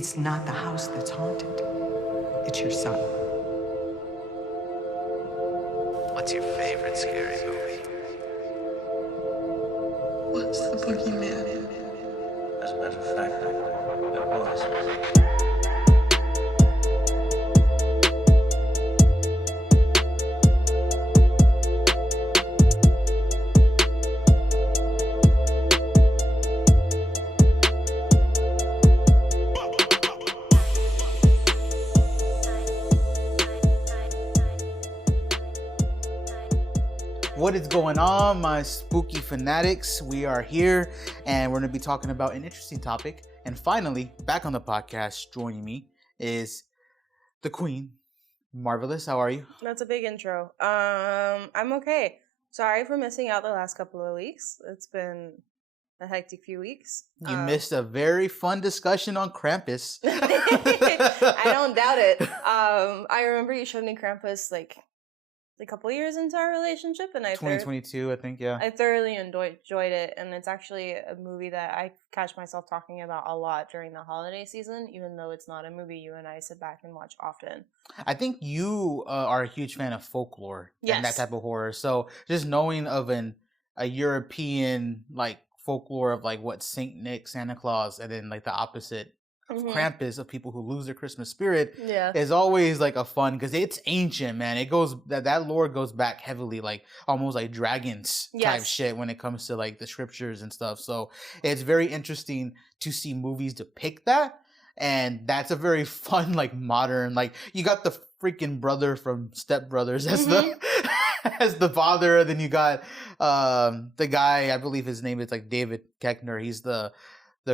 It's not the house that's haunted. It's your son. What's your favorite scary movie? What's the boogeyman? As a matter of fact, it was. What is going on, my spooky fanatics? We are here and we're going to be talking about an interesting topic. And finally, back on the podcast, joining me is the queen, Marvalous. How are you? That's a big intro. I'm okay. Sorry for missing out the last couple of weeks. It's been a hectic few weeks. You missed a very fun discussion on Krampus. I don't doubt it. I remember you showed me Krampus like a couple years into our relationship, and 2022, I think, yeah. I thoroughly enjoyed it, and it's actually a movie that I catch myself talking about a lot during the holiday season, even though it's not a movie you and I sit back and watch often. I think you are a huge fan of folklore and that Yes. type of horror. So just knowing of a European like folklore of like what Saint Nick, Santa Claus, and then like the opposite of Krampus of people who lose their Christmas spirit Yeah. is always like a fun because it's ancient, man. It goes that lore goes back heavily, like almost like dragons type Yes. shit when it comes to like the scriptures and stuff. So it's very interesting to see movies depict that. And that's a very fun, like modern, like you got the freaking brother from Step Brothers as the as the father. Then you got the guy, I believe his name is like David Koechner. He's the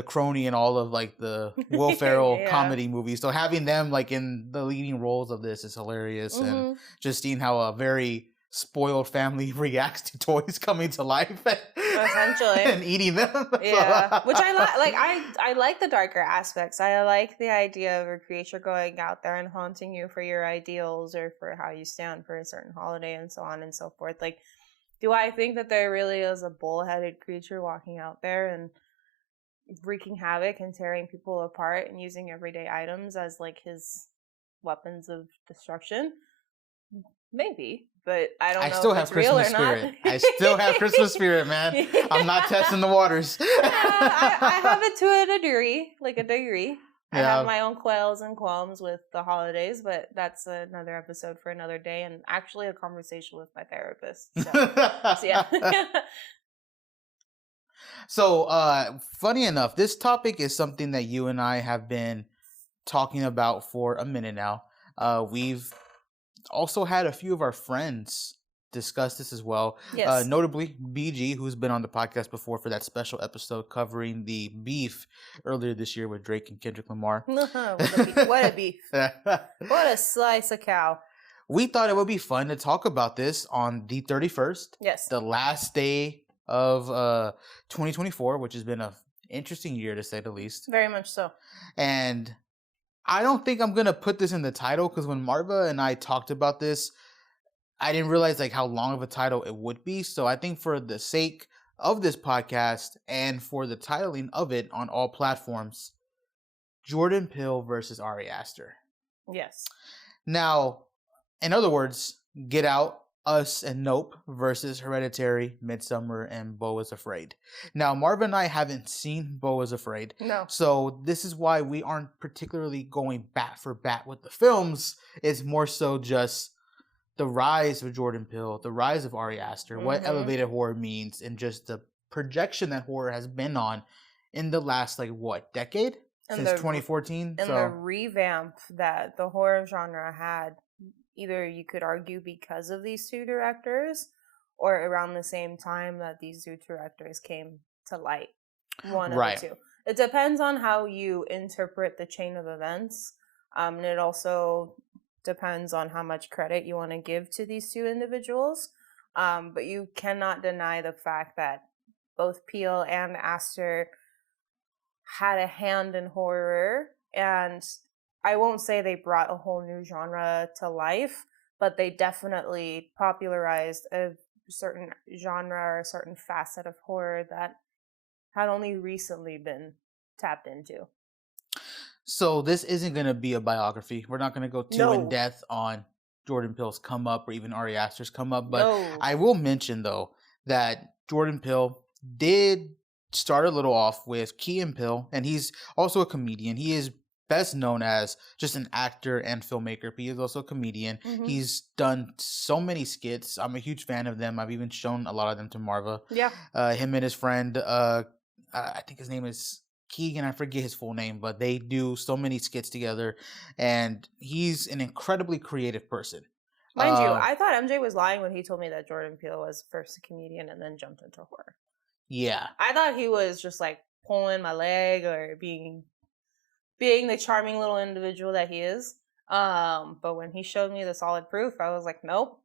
crony in all of like the Will Ferrell Yeah. comedy movies. So having them like in the leading roles of this is hilarious, and just seeing how a very spoiled family reacts to toys coming to life Essentially. and eating them. Yeah, which I like. Like I like the darker aspects. I like the idea of a creature going out there and haunting you for your ideals or for how you stand for a certain holiday and so on and so forth. Like, do I think that there really is a bull-headed creature walking out there and wreaking havoc and tearing people apart and using everyday items as like his weapons of destruction? Maybe, but I don't know. I still if have it's real Christmas or not. spirit. I still have Christmas spirit, man. I'm not testing the waters. I have it to a degree, like a degree. I Yeah. have my own quails and qualms with the holidays, but that's another episode for another day, and actually a conversation with my therapist. So yeah. So, funny enough, this topic is something that you and I have been talking about for a minute now. We've also had a few of our friends discuss this as well. Yes. Notably, BG, who's been on the podcast before for that special episode covering the beef earlier this year with Drake and Kendrick Lamar. What a beef. What a slice of cow. We thought it would be fun to talk about this on the 31st. Yes. The last day of 2024, which has been an interesting year to say the least. Very much so. And I don't think I'm going to put this in the title because when Marva and I talked about this, I didn't realize like how long of a title it would be. So I think for the sake of this podcast and for the titling of it on all platforms, Jordan Peele versus Ari Aster. Yes. Now, in other words, Get Out, Us, and Nope versus Hereditary, Midsommar, and Beau is Afraid. Now, Marvin and I haven't seen Beau is Afraid. No. So this is why we aren't particularly going bat for bat with the films. It's more so just the rise of Jordan Peele, the rise of Ari Aster, what elevated horror means, and just the projection that horror has been on in the last, like, what, decade? Since 2014? And the revamp that the horror genre had, either you could argue because of these two directors or around the same time that these two directors came to light. One of the two. It depends on how you interpret the chain of events. And it also depends on how much credit you want to give to these two individuals. But you cannot deny the fact that both Peele and Aster had a hand in horror, and I won't say they brought a whole new genre to life, but they definitely popularized a certain genre or a certain facet of horror that had only recently been tapped into. So this isn't going to be a biography. We're not going to go too in No. depth on Jordan Peele's come up or even Ari Aster's come up. But No. I will mention, though, that Jordan Peele did start a little off with Key and Peele, and he's also a comedian. He is best known as just an actor and filmmaker, but he is also a comedian. Mhm. He's done so many skits. I'm a huge fan of them. I've even shown a lot of them to Marva. Yeah. Him and his friend, I think his name is Keegan, I forget his full name, but they do so many skits together, and he's an incredibly creative person. Mind you, I thought MJ was lying when he told me that Jordan Peele was first a comedian and then jumped into horror. Yeah. I thought he was just like pulling my leg or being the charming little individual that he is. But when he showed me the solid proof, I was like, nope,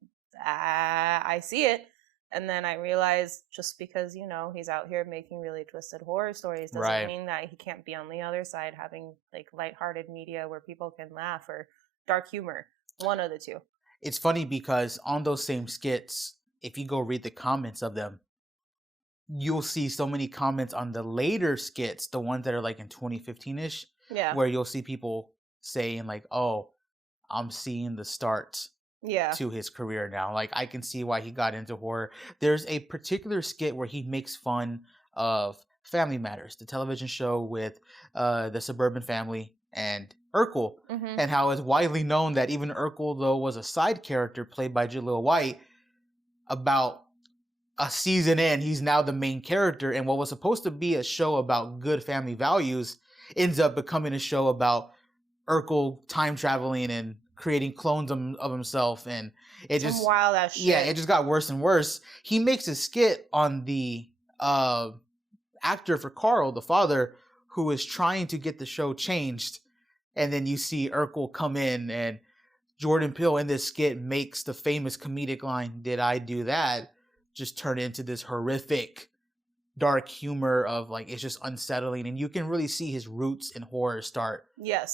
I see it. And then I realized just because, he's out here making really twisted horror stories doesn't mean that he can't be on the other side having like lighthearted media where people can laugh or dark humor. One of the two. It's funny because on those same skits, if you go read the comments of them, you'll see so many comments on the later skits, the ones that are like in 2015-ish, where you'll see people saying like, oh, I'm seeing the start to his career now. Like, I can see why he got into horror. There's a particular skit where he makes fun of Family Matters, the television show with the suburban family and Urkel, and how it's widely known that even Urkel, though, was a side character played by Jaleel White. About a season in, he's now the main character, and what was supposed to be a show about good family values ends up becoming a show about Urkel time traveling and creating clones of himself, and it just wild ass shit. Yeah, it just got worse and worse. He makes a skit on the actor for Carl, the father, who is trying to get the show changed, and then you see Urkel come in, and Jordan Peele in this skit makes the famous comedic line, "Did I do that?" just turn into this horrific dark humor of like, it's just unsettling, and you can really see his roots in horror start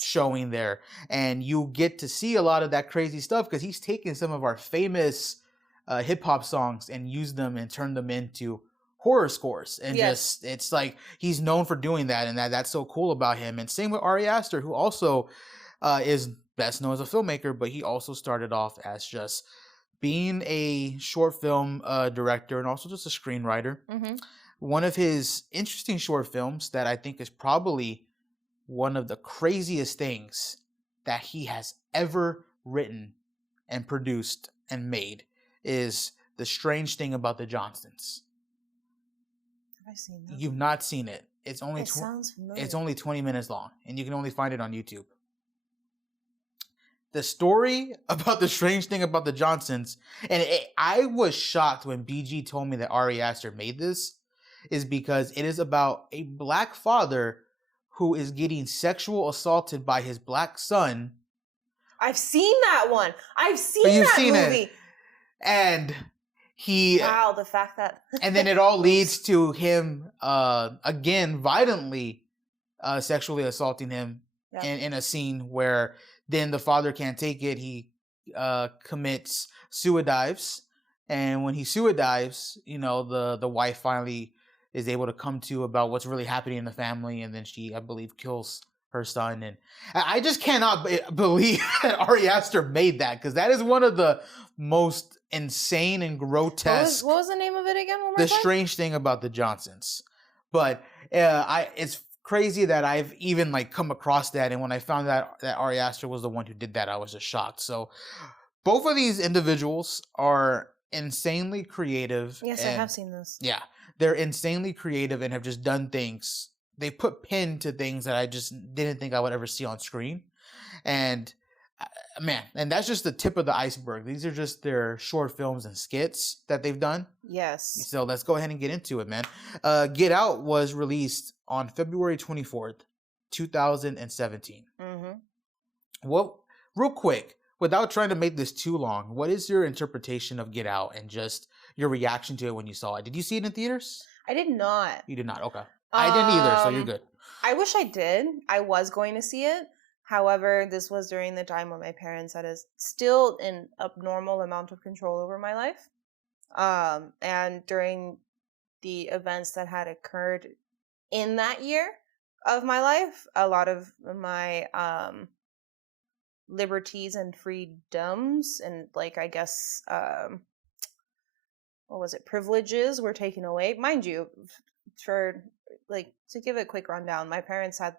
showing there, and you get to see a lot of that crazy stuff because he's taken some of our famous hip-hop songs and used them and turned them into horror scores, and just it's like he's known for doing that, and that's so cool about him. And same with Ari Aster, who also is best known as a filmmaker, but he also started off as just being a short film director and also just a screenwriter. One of his interesting short films that I think is probably one of the craziest things that he has ever written and produced and made is The Strange Thing About the Johnsons. Have I seen that? You've not seen it. It's only sounds familiar. It's only 20 minutes long, and you can only find it on YouTube. The story about The Strange Thing About the Johnsons, and I was shocked when BG told me that Ari Aster made this, is because it is about a black father who is getting sexual assaulted by his black son. I've seen that one. I've seen that movie. It. And he... Wow, the fact that... and then it all leads to him, again, violently sexually assaulting him in a scene where then the father can't take it. He commits suicides. And when he suicides, the wife finally is able to come to about what's really happening in the family, and then she, I believe, kills her son. And I just cannot believe that Ari Aster made that, because that is one of the most insane and grotesque. What was the name of it again? The Strange Thing About the Johnsons. But it's crazy that I've even come across that, and when I found out that Ari Aster was the one who did that, I was just shocked. So both of these individuals are insanely creative. Yes, I have seen this. Yeah, they're insanely creative and have just done things. They put pen to things that I just didn't think I would ever see on screen. And man, and that's just the tip of the iceberg. These are just their short films and skits that they've done. Yes. So let's go ahead and get into it, man. Get Out was released on February 24th, 2017. Well, real quick, without trying to make this too long, what is your interpretation of Get Out and just your reaction to it when you saw it? Did you see it in theaters? I did not. You did not? Okay. I didn't either, so you're good. I wish I did. I was going to see it. However, this was during the time when my parents had still an abnormal amount of control over my life. And during the events that had occurred in that year, of my life, a lot of my liberties and freedoms and like I guess what was it, privileges were taken away. Mind you, for like to give a quick rundown, my parents had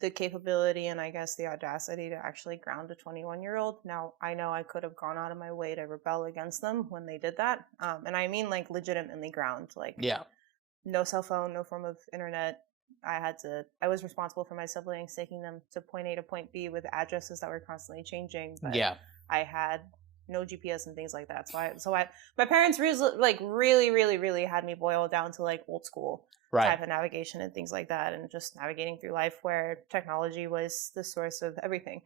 the capability and I guess the audacity to actually ground a 21-year-old. Now, I know I could have gone out of my way to rebel against them when they did that. And I mean like legitimately ground, like Yeah. no cell phone, no form of internet. I was responsible for my siblings, taking them to point A to point B with addresses that were constantly changing. But Yeah. I had no GPS and things like that. My parents really had me boiled down to like old school Right. type of navigation and things like that, and just navigating through life where technology was the source of everything,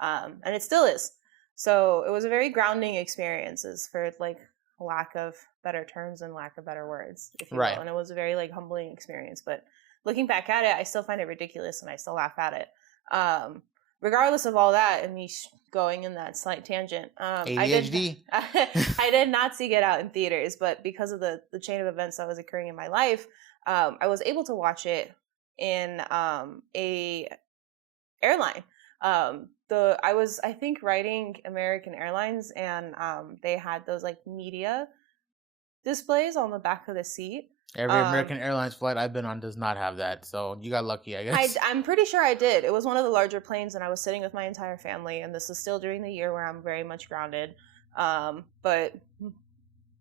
and it still is. So it was a very grounding experiences, for like lack of better terms and lack of better words, if you Right. will. And it was a very like humbling experience. But looking back at it, I still find it ridiculous and I still laugh at it. Regardless of all that, and me going in that slight tangent, ADHD. I did not see Get Out in theaters, but because of the chain of events that was occurring in my life, I was able to watch it in a airline. I was, I think, riding American Airlines, and they had those like media displays on the back of the seat. Every American Airlines flight I've been on does not have that, so you got lucky, I guess. I'm pretty sure I did. It was one of the larger planes, and I was sitting with my entire family, and this is still during the year where I'm very much grounded. But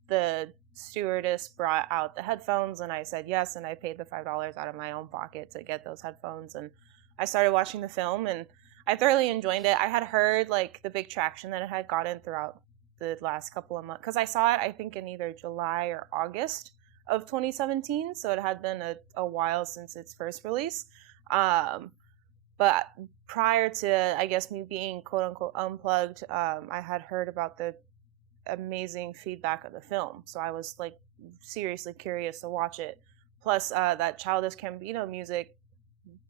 the stewardess brought out the headphones, and I said yes, and I paid the $5 out of my own pocket to get those headphones, and I started watching the film, and I thoroughly enjoyed it. I had heard like the big traction that it had gotten throughout the last couple of months, because I saw it, I think, in either July or August of 2017, so it had been a while since its first release. But prior to, I guess, me being quote unquote unplugged, I had heard about the amazing feedback of the film, so I was like seriously curious to watch it. Plus, that Childish Gambino music,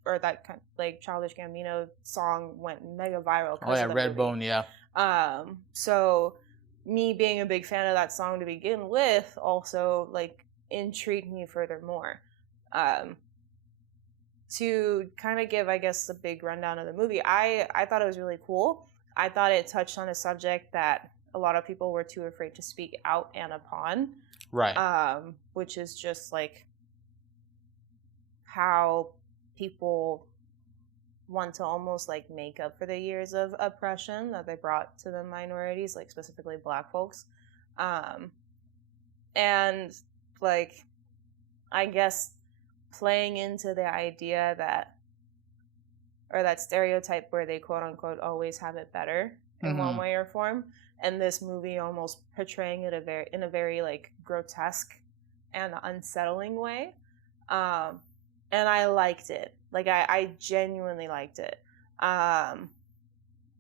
or that kind like Childish Gambino song, went mega viral. Oh yeah, Redbone, yeah. So me being a big fan of that song to begin with also like intrigued me furthermore. To kind of give, I guess, the big rundown of the movie, I thought it was really cool. I thought it touched on a subject that a lot of people were too afraid to speak out and upon. Right. Which is just like how people want to almost like make up for the years of oppression that they brought to the minorities, like specifically Black folks. And like, I guess playing into the idea that, or that stereotype where they quote unquote always have it better in one way or form, and this movie almost portraying it in a very like grotesque and unsettling way. And I liked it. Like I genuinely liked it.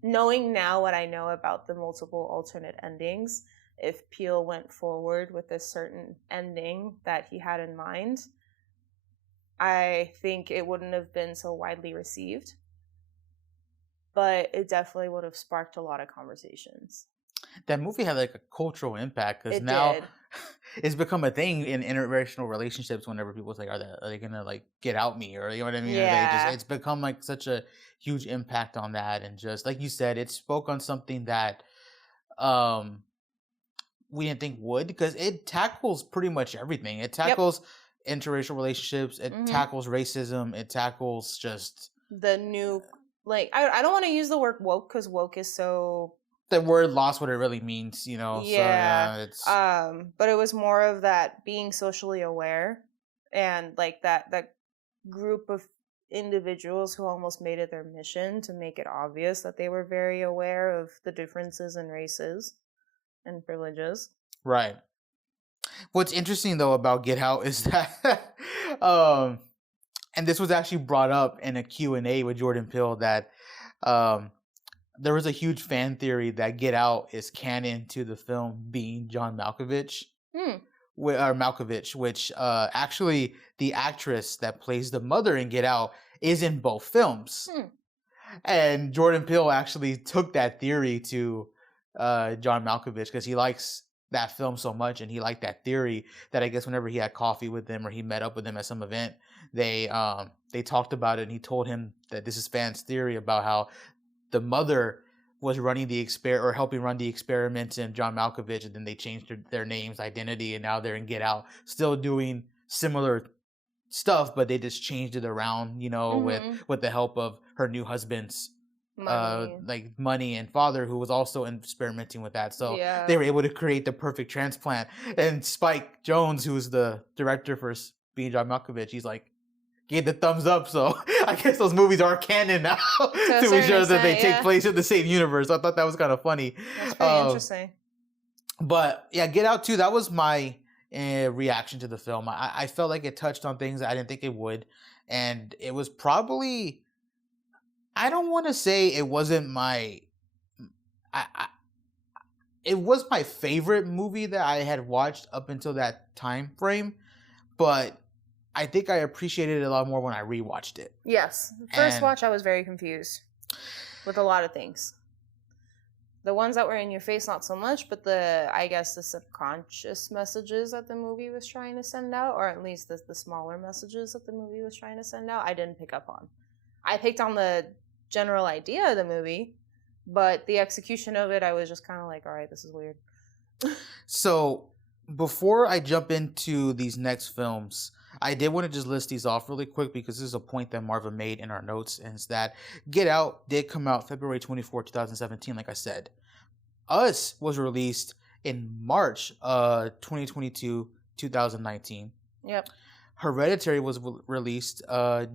Knowing now what I know about the multiple alternate endings, if Peele went forward with a certain ending that he had in mind, I think it wouldn't have been so widely received. But it definitely would have sparked a lot of conversations. That movie had like a cultural impact, because It now did. it's become a thing in interracial relationships. Whenever people say, "Are they gonna like get out me?" or you know what I mean? Yeah. It's become like such a huge impact on that, and just like you said, it spoke on something that we didn't think would, because it tackles pretty much everything. It tackles interracial relationships. It tackles racism. It tackles just the new, like, I don't want to use the word woke, because woke is so, the word lost what it really means, you know. yeah. So, it's But it was more of that being socially aware, and like that group of individuals who almost made it their mission to make it obvious that they were very aware of the differences in races and privileges. right. What's interesting though about Get Out is that and this was actually brought up in a Q&A with Jordan Peele, that there was a huge fan theory that Get Out is canon to the film Being John Malkovich. Or Malkovich, which actually the actress that plays the mother in Get Out is in both films. And Jordan Peele actually took that theory to John Malkovich, because he likes that film so much, and he liked that theory that I guess whenever he had coffee with them or he met up with them at some event, they talked about it, and he told him that this is Fan's theory about how the mother was running the or helping run the experiments in John Malkovich, and then they changed their names, identity, and now they're in Get Out, still doing similar stuff, but they just changed it around, with the help of her new husband's money and father, who was also experimenting with that. So they were able to create the perfect transplant. And Spike Jonze, who's the director for being John Malkovich, he's like, gave the thumbs up. So I guess those movies are canon now to be sure that they take place in the same universe. I thought that was kind of funny. That's pretty interesting. But yeah, Get Out 2, that was my reaction to the film. I felt like it touched on things I didn't think it would. And it was probably, I don't want to say it wasn't my, it was my favorite movie that I had watched up until that time frame. But I think I appreciated it a lot more when I rewatched it. Yes. First watch, I was very confused with a lot of things. The ones that were in your face, not so much, but the subconscious messages that the movie was trying to send out, or at least the smaller messages that the movie was trying to send out, I didn't pick up on. I picked on the general idea of the movie, but the execution of it, I was just kind of like, all right, this is weird. So before I jump into these next films, I did want to just list these off really quick because this is a point that Marva made in our notes, and it's that Get Out did come out February 24, 2017, like I said. Us was released in March 2022, 2019. Yep. Hereditary was released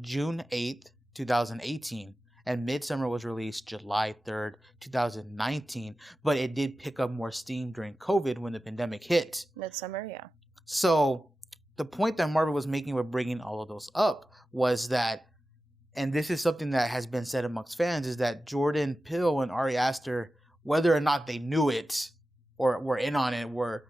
June 8th, 2018. And Midsommar was released July 3rd, 2019. But it did pick up more steam during COVID when the pandemic hit. Midsommar, yeah. So the point that Marvel was making with bringing all of those up was that, and this is something that has been said amongst fans, is that Jordan Peele and Ari Aster, whether or not they knew it or were in on it, were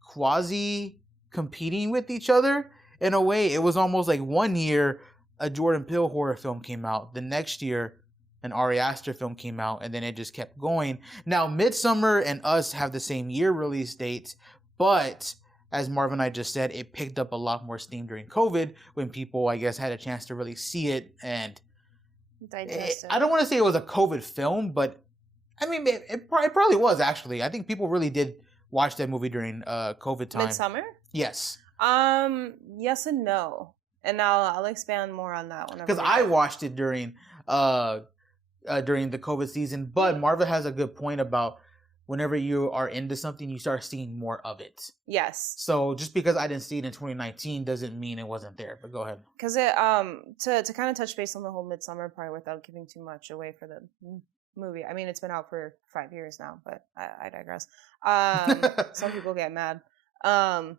quasi competing with each other in a way. It was almost like one year a Jordan Peele horror film came out, the next year an Ari Aster film came out, and then it just kept going. Now, Midsommar and Us have the same year release dates, but as Marv and I just said, it picked up a lot more steam during COVID when people, I guess, had a chance to really see it and digest it. I don't want to say it was a COVID film, but I mean, it probably was, actually. I think people really did watch that movie during COVID time. Midsommar? Yes. Yes and no. And I'll expand more on that one. Because I watched it during the COVID season, but Marva has a good point about whenever you are into something, you start seeing more of it. Yes. So just because I didn't see it in 2019 doesn't mean it wasn't there. But go ahead. Because it to kind of touch base on the whole Midsommar part without giving too much away for the movie. I mean, it's been out for 5 years now, but I digress. Some people get mad. No,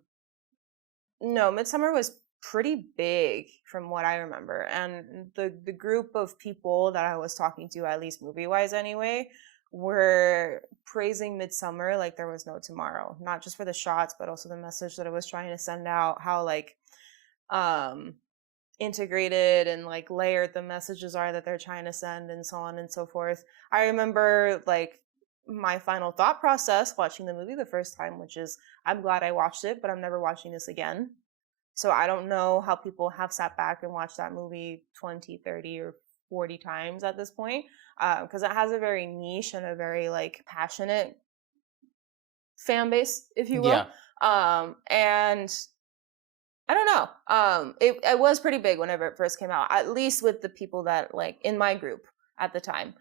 Midsommar was pretty big from what I remember, and the group of people that I was talking to, at least movie wise anyway, were praising Midsommar like there was no tomorrow. Not just for the shots, but also the message that it was trying to send out, how like integrated and like layered the messages are that they're trying to send, and so on and so forth. I remember like my final thought process watching the movie the first time, which is, I'm glad I watched it, but I'm never watching this again. So I don't know how people have sat back and watched that movie 20, 30, or 40 times at this point, because it has a very niche and a very like passionate fan base, if you will. Yeah. And I don't know. It was pretty big whenever it first came out, at least with the people that like in my group at the time.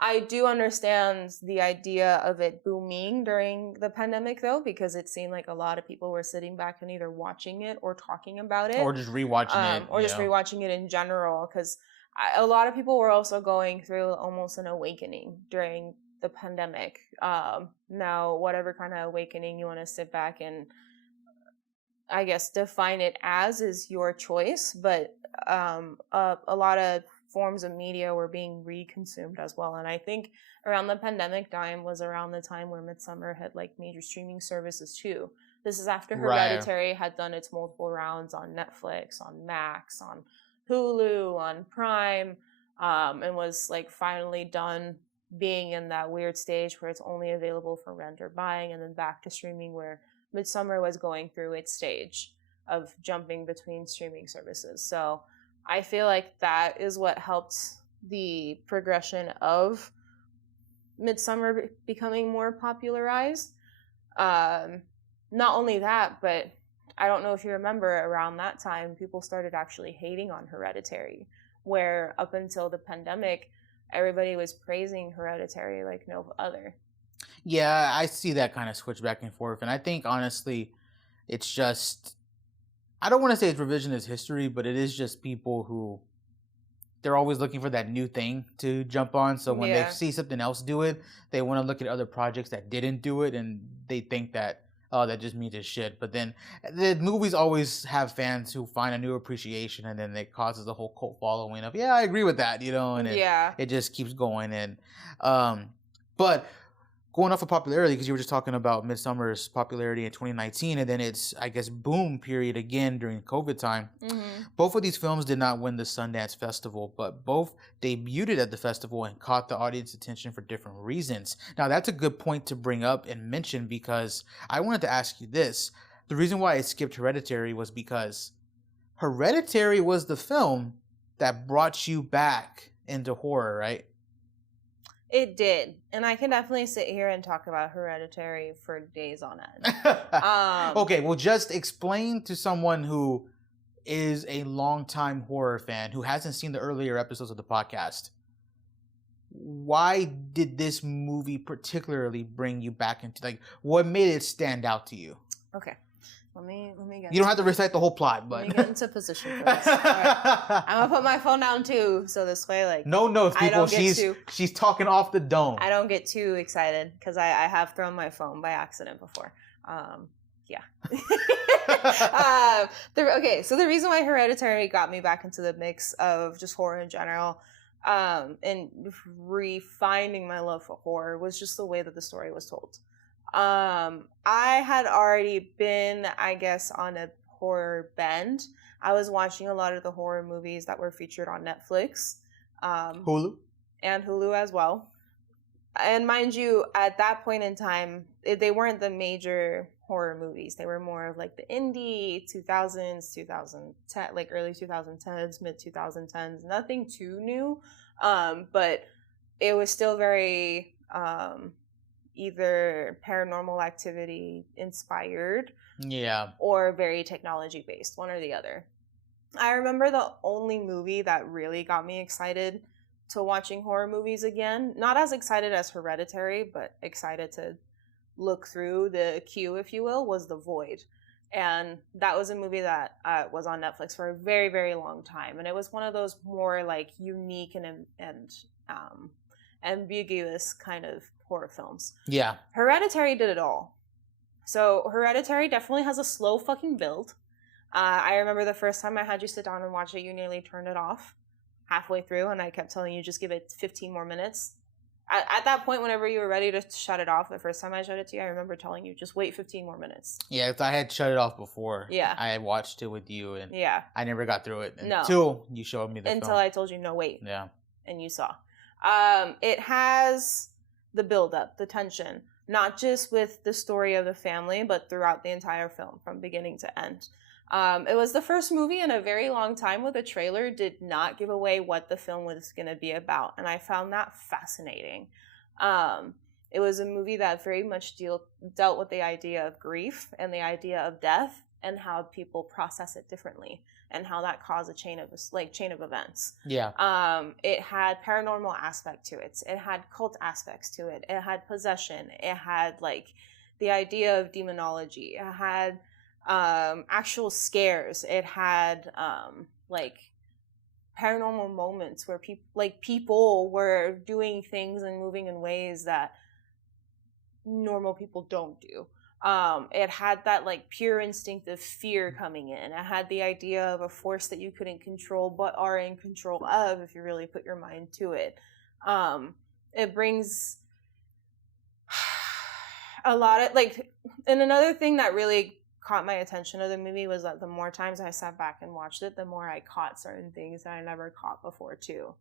I do understand the idea of it booming during the pandemic, though, because it seemed like a lot of people were sitting back and either watching it or talking about it. Or just rewatching it. Or just rewatching it in general, because a lot of people were also going through almost an awakening during the pandemic. Now, whatever kind of awakening you want to sit back and, I guess, define it as is your choice, but a lot of forms of media were being reconsumed as well. And I think around the pandemic time was around the time where Midsommar had like major streaming services too. This is after Hereditary had done its multiple rounds on Netflix, on Max, on Hulu, on Prime, and was like finally done being in that weird stage where it's only available for rent or buying, and then back to streaming where Midsummer was going through its stage of jumping between streaming services. So I feel like that is what helped the progression of Midsummer becoming more popularized. Not only that, but I don't know if you remember, around that time, people started actually hating on Hereditary, where up until the pandemic, everybody was praising Hereditary like no other. Yeah, I see that kind of switch back and forth. And I think, honestly, it's just, I don't want to say it's revisionist history, but it is just people who, they're always looking for that new thing to jump on. So when they see something else do it, they want to look at other projects that didn't do it, and they think that, oh, that just means it's shit. But then the movies always have fans who find a new appreciation, and then it causes a whole cult following of, yeah, I agree with that, and it just keeps going. And but going off of popularity, because you were just talking about Midsummer's popularity in 2019, and then its, I guess, boom period again during COVID time. Both of these films did not win the Sundance Festival, but both debuted at the festival and caught the audience attention for different reasons. Now, that's a good point to bring up and mention, because I wanted to ask you this. The reason why I skipped Hereditary was because Hereditary was the film that brought you back into horror, right? It did. And I can definitely sit here and talk about Hereditary for days on end. Okay, well, just explain to someone who is a longtime horror fan who hasn't seen the earlier episodes of the podcast, why did this movie particularly bring you back into, like, what made it stand out to you? Okay. Let me get. You don't have to recite the whole plot, but let me get into position for this. Right. I'm gonna put my phone down too, so this way, like, no notes, people. She's talking off the dome. I don't get too excited because I have thrown my phone by accident before. Yeah. So the reason why Hereditary got me back into the mix of just horror in general, and refining my love for horror, was just the way that the story was told. I had already been, I guess, on a horror bend. I was watching a lot of the horror movies that were featured on Netflix. Hulu? And Hulu as well. And mind you, at that point in time, they weren't the major horror movies. They were more of like the indie 2000s, 2010, like early 2010s, mid 2010s. Nothing too new, but it was still very either Paranormal Activity inspired, or very technology based, one or the other. I remember the only movie that really got me excited to watching horror movies again, not as excited as Hereditary, but excited to look through the queue, if you will, was The Void. And that was a movie that was on Netflix for a very, very long time. And it was one of those more like unique and ambiguous kind of horror films. Yeah. Hereditary did it all. So Hereditary definitely has a slow fucking build. I remember the first time I had you sit down and watch it, you nearly turned it off halfway through, and I kept telling you just give it 15 more minutes. At that point, whenever you were ready to shut it off, the first time I showed it to you, I remember telling you just wait 15 more minutes. Yeah, because I had shut it off before. Yeah. I had watched it with you, and I never got through it until you showed me the film. Until I told you, no, wait. Yeah. And you saw. It has the build-up, the tension, not just with the story of the family, but throughout the entire film, from beginning to end. It was the first movie in a very long time where the trailer did not give away what the film was going to be about, and I found that fascinating. It was a movie that very much dealt with the idea of grief and the idea of death, and how people process it differently, and how that caused a chain of events. Yeah. It had paranormal aspect to it. It had cult aspects to it. It had possession. It had like the idea of demonology. It had actual scares. It had like paranormal moments where people were doing things and moving in ways that normal people don't do. It had that like pure instinctive fear coming in. It had the idea of a force that you couldn't control but are in control of if you really put your mind to it. It brings a lot of and another thing that really caught my attention of the movie was that the more times I sat back and watched it, the more I caught certain things that I never caught before too.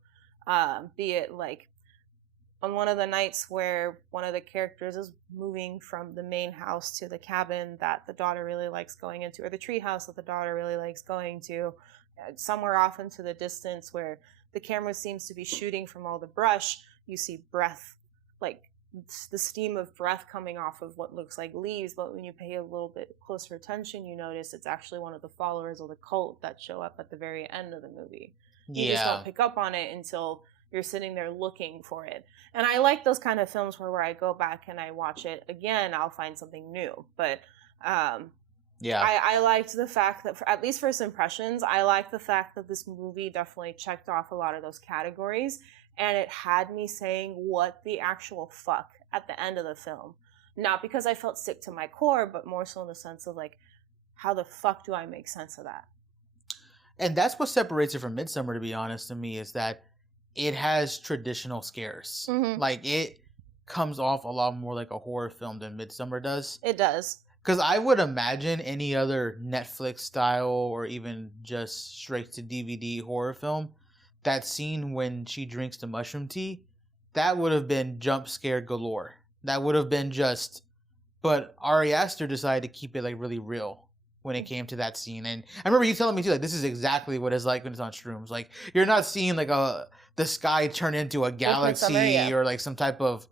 Be it like on one of the nights where one of the characters is moving from the main house to the cabin that the daughter really likes going into, or the tree house that the daughter really likes going to, somewhere off into the distance where the camera seems to be shooting from all the brush, you see breath, like the steam of breath coming off of what looks like leaves. But when you pay a little bit closer attention, you notice it's actually one of the followers of the cult that show up at the very end of the movie. You just don't pick up on it until you're sitting there looking for it. And I like those kind of films where I go back and I watch it again, I'll find something new. But I liked the fact that, at least first impressions, I liked the fact that this movie definitely checked off a lot of those categories. And it had me saying, what the actual fuck, at the end of the film. Not because I felt sick to my core, but more so in the sense of, like, how the fuck do I make sense of that? And that's what separates it from Midsommar, to be honest, to me, is that it has traditional scares. Mm-hmm. Like, it comes off a lot more like a horror film than Midsommar does. It does. Because I would imagine any other Netflix style or even just straight to DVD horror film, that scene when she drinks the mushroom tea, that would have been jump scare galore. That would have been just... But Ari Aster decided to keep it, like, really real when it came to that scene. And I remember you telling me, too, like, this is exactly what it's like when it's on shrooms. Like, you're not seeing, like, the sky turn into a galaxy or, like, some type of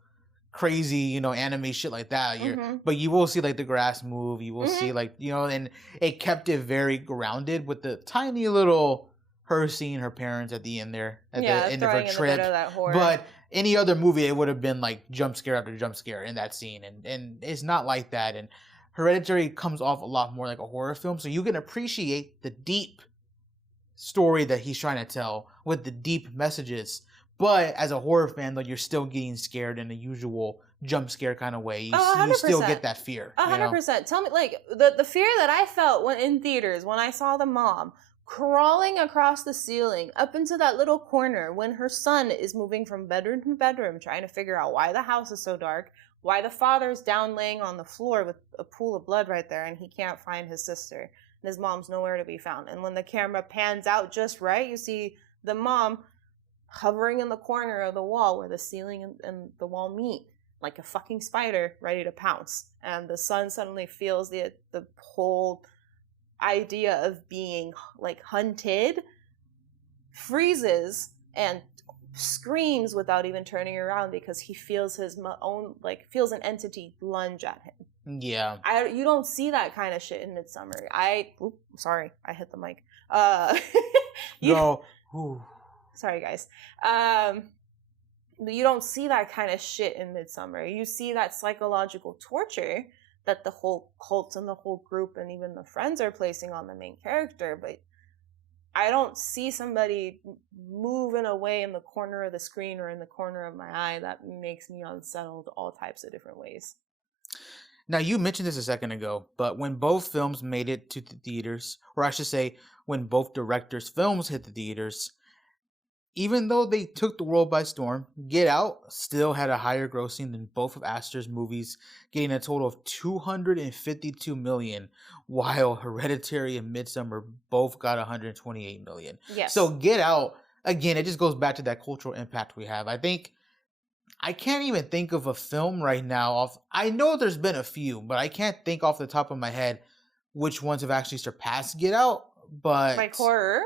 crazy, you know, anime shit like that. But you will see, like, the grass move. You will see, like, you know, and it kept it very grounded with the tiny little... her seeing her parents at the end there at the end of her trip. But any other movie, it would have been like jump scare after jump scare in that scene, and it's not like that. And Hereditary comes off a lot more like a horror film, so you can appreciate the deep story that he's trying to tell with the deep messages. But as a horror fan, though, you're still getting scared in the usual jump scare kind of way. You still get that fear. 100%. Tell me, like, the fear that I felt when in theaters when I saw the mom crawling across the ceiling up into that little corner when her son is moving from bedroom to bedroom trying to figure out why the house is so dark, why the father's down laying on the floor with a pool of blood right there and he can't find his sister and his mom's nowhere to be found. And when the camera pans out just right, you see the mom hovering in the corner of the wall where the ceiling and the wall meet, like a fucking spider ready to pounce. And the son suddenly feels the whole idea of being, like, hunted, freezes and screams without even turning around because he feels his own, like, feels an entity lunge at him. Yeah. You don't see that kind of shit in Midsommar. Sorry, I hit the mic. No. Sorry, guys. You don't see that kind of shit in Midsommar. You see that psychological torture that the whole cult and the whole group and even the friends are placing on the main character, but I don't see somebody moving away in the corner of the screen or in the corner of my eye that makes me unsettled all types of different ways. Now, you mentioned this a second ago, but when both films made it to the theaters, or I should say, when both directors' films hit the theaters, even though they took the world by storm, Get Out still had a higher grossing than both of Aster's movies, getting a total of $252 million, while Hereditary and Midsommar both got $128 million. Yes. So Get Out, again, it just goes back to that cultural impact we have. I think, I can't even think of a film right now. I know there's been a few, but I can't think off the top of my head which ones have actually surpassed Get Out. But like horror?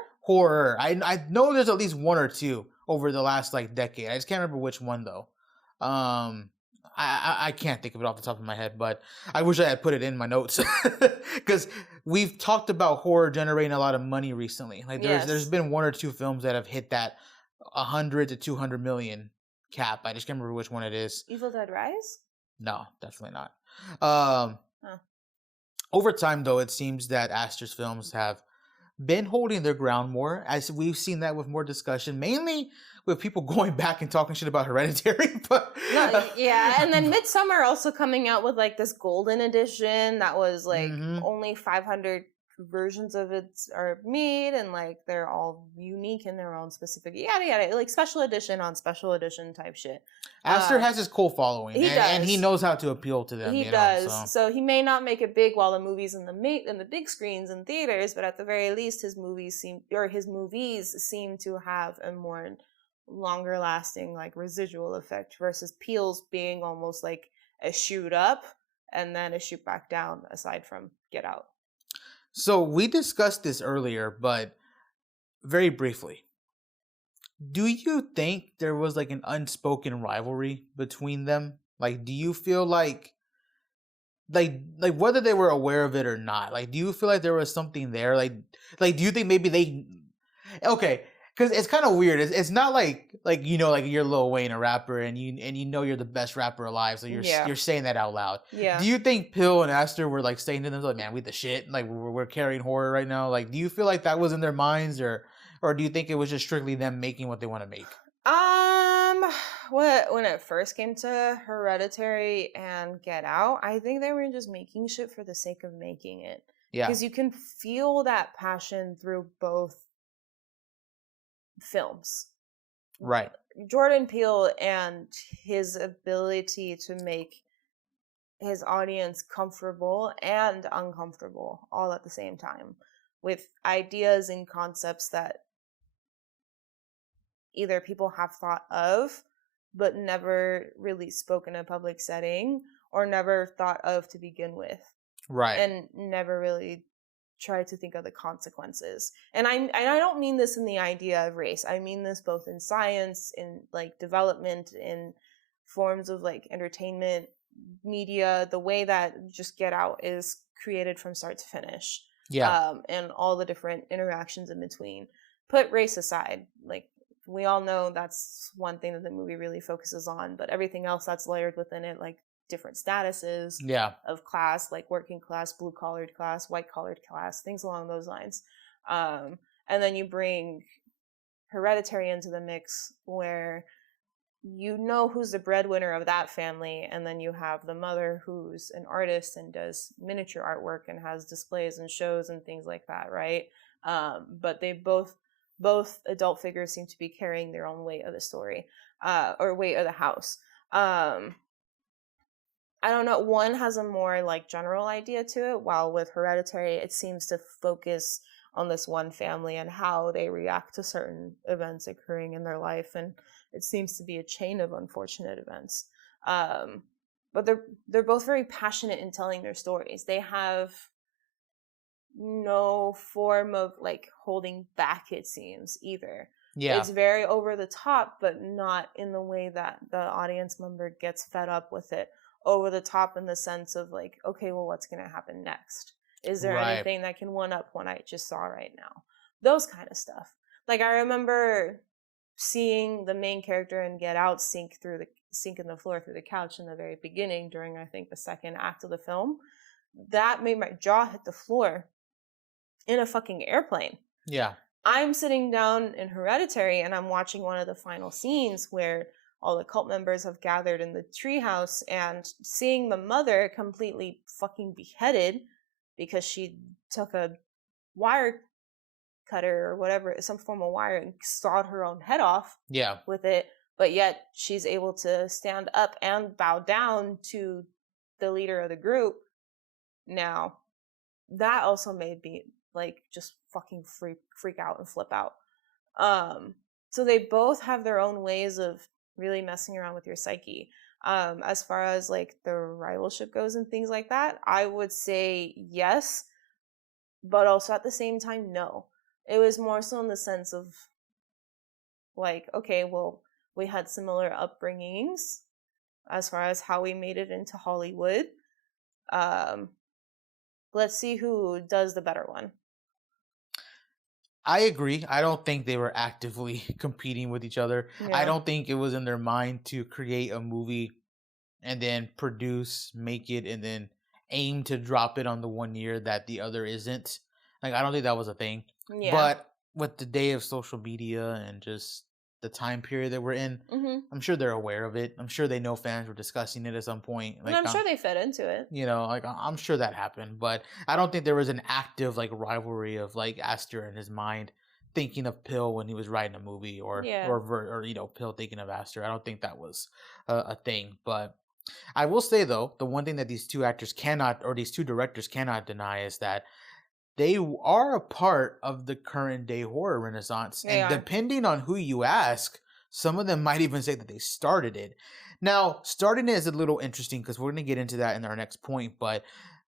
I know there's at least one or two over the last, like, decade. I just can't remember which one, though. I can't think of it off the top of my head, but I wish I had put it in my notes. Because we've talked about horror generating a lot of money recently. Like, there's been one or two films that have hit that 100 to 200 million cap. I just can't remember which one it is. Evil Dead Rise? No, definitely not. Over time, though, it seems that Aster's films have been holding their ground more, as we've seen that with more discussion, mainly with people going back and talking shit about Hereditary. But and then Midsommar also coming out with, like, this golden edition that was, like, only 500 versions of it are made, and, like, they're all unique in their own specific yada, like special edition on special edition type shit. Aster has his cult following, and he knows how to appeal to them. He does. So he may not make it big while the movie's in the big screens in theaters, but at the very least, his movies seem to have a more longer lasting like residual effect versus Peele's being almost like a shoot up and then a shoot back down aside from Get Out. So we discussed this earlier, but very briefly. Do you think there was like an unspoken rivalry between them? Like, do you feel like whether they were aware of it or not, like, do you feel like there was something there? Like do you think maybe they okay, because it's kind of weird. It's not like you know, like you're Lil Wayne, a rapper, and you know you're the best rapper alive, so you're saying that out loud. Yeah. Do you think Pill and Aster were like saying to themselves, like, man, we the shit, like we're carrying horror right now? Like, do you feel like that was in their minds, or do you think it was just strictly them making what they want to make? When it first came to Hereditary and Get Out, I think they were just making shit for the sake of making it. Yeah. Because you can feel that passion through both films. Right. Jordan Peele and his ability to make his audience comfortable and uncomfortable all at the same time with ideas and concepts that either people have thought of but never really spoken in a public setting or never thought of to begin with. Right. And never really tried to think of the consequences. And I don't mean this in the idea of race. I mean this both in science, in like development, in forms of like entertainment, media, the way that just Get Out is created from start to finish. Yeah. And all the different interactions in between. Put race aside, like we all know that's one thing that the movie really focuses on, but everything else that's layered within it, like different statuses of class, like working class, blue collared class, white collared class, things along those lines. And then you bring Hereditary into the mix where you know who's the breadwinner of that family, and then you have the mother who's an artist and does miniature artwork and has displays and shows and things like that, right? But they both adult figures seem to be carrying their own weight of the story, or weight of the house. I don't know, one has a more like general idea to it, while with Hereditary it seems to focus on this one family and how they react to certain events occurring in their life, and it seems to be a chain of unfortunate events. But they're both very passionate in telling their stories. They have no form of like holding back, it seems, either. Yeah. It's very over the top, but not in the way that the audience member gets fed up with it. Over the top in the sense of like, okay, well, what's going to happen next? Is there anything that can one up what I just saw right now? Those kind of stuff. Like I remember seeing the main character in Get Out sink in the floor through the couch in the very beginning during, I think, the second act of the film. That made my jaw hit the floor in a fucking airplane. Yeah. I'm sitting down in Hereditary and I'm watching one of the final scenes where all the cult members have gathered in the treehouse, and seeing the mother completely fucking beheaded because she took a wire cutter or whatever, some form of wire, and sawed her own head off with it, but yet she's able to stand up and bow down to the leader of the group. Now, that also made me like just fucking freak out and flip out. So they both have their own ways of really messing around with your psyche. As far as like the rivalship goes and things like that, I would say yes, but also at the same time, no. It was more so in the sense of like, okay, well, we had similar upbringings as far as how we made it into Hollywood. Let's see who does the better one. I agree. I don't think they were actively competing with each other. Yeah. I don't think it was in their mind to create a movie and then produce, make it, and then aim to drop it on the one year that the other isn't. Like, I don't think that was a thing. Yeah. But with the day of social media and just the time period that we're in, I'm sure they're aware of it. I'm sure they know fans were discussing it at some point. Like, and I'm sure they fed into it. You know, like I'm sure that happened, but I don't think there was an active like rivalry of like Aster in his mind thinking of Pill when he was writing a movie, or you know, Pill thinking of Aster. I don't think that was a thing. But I will say though, the one thing that these two directors cannot deny is that they are a part of the current day horror renaissance. And depending on who you ask, Some of them might even say that they started it. Now, starting it is a little interesting because we're going to get into that in our next point, but